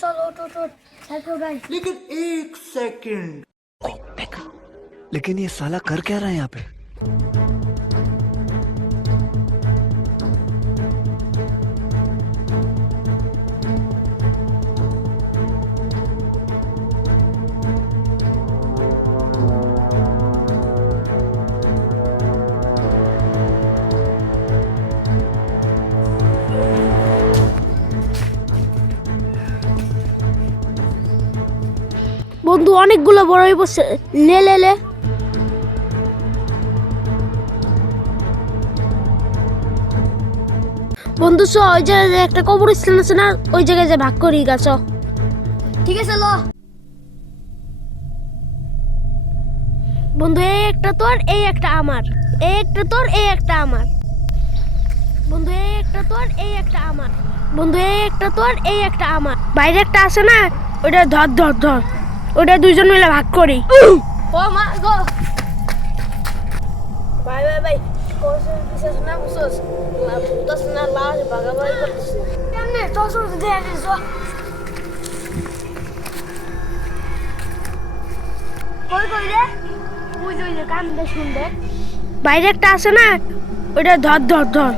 चल उठ उठ उठ हेल्प भाई। लेकिन एक सेकंड। देखा, लेकिन ये साला कर क्या रहा है यहाँ पे? বন্ধু অনেকগুলো বড়ই বসে লে লে লে। বন্ধু চ ওই জায়গায় একটা কবরস্থান আছে না, ওই জায়গায় যে ভাগ করি গাছ। ঠিক আছে ল। বন্ধু এই একটা তোর, এই একটা আমার, এই একটা তোর, এই একটা আমার। বন্ধু এই একটা তোর, এই একটা আমার। বন্ধু এই একটা তোর, এই একটা আমার। বাইরে একটা আছে না, ওইটা ধর ধর ধর, ওটা দুইজন মিলে ভাগ করি। ও মা গো ভাই ভাই ভাই কোর্সের বিশেষ না বুঝছস বুঝছস না লাশ ভাগাভাগি করতেছে কেমনে তোর দেয়া দিছ কই কই রে ওই যে কান দে শুন দে বাইরে একটা আছে না, ওটা ধর ধর ধর।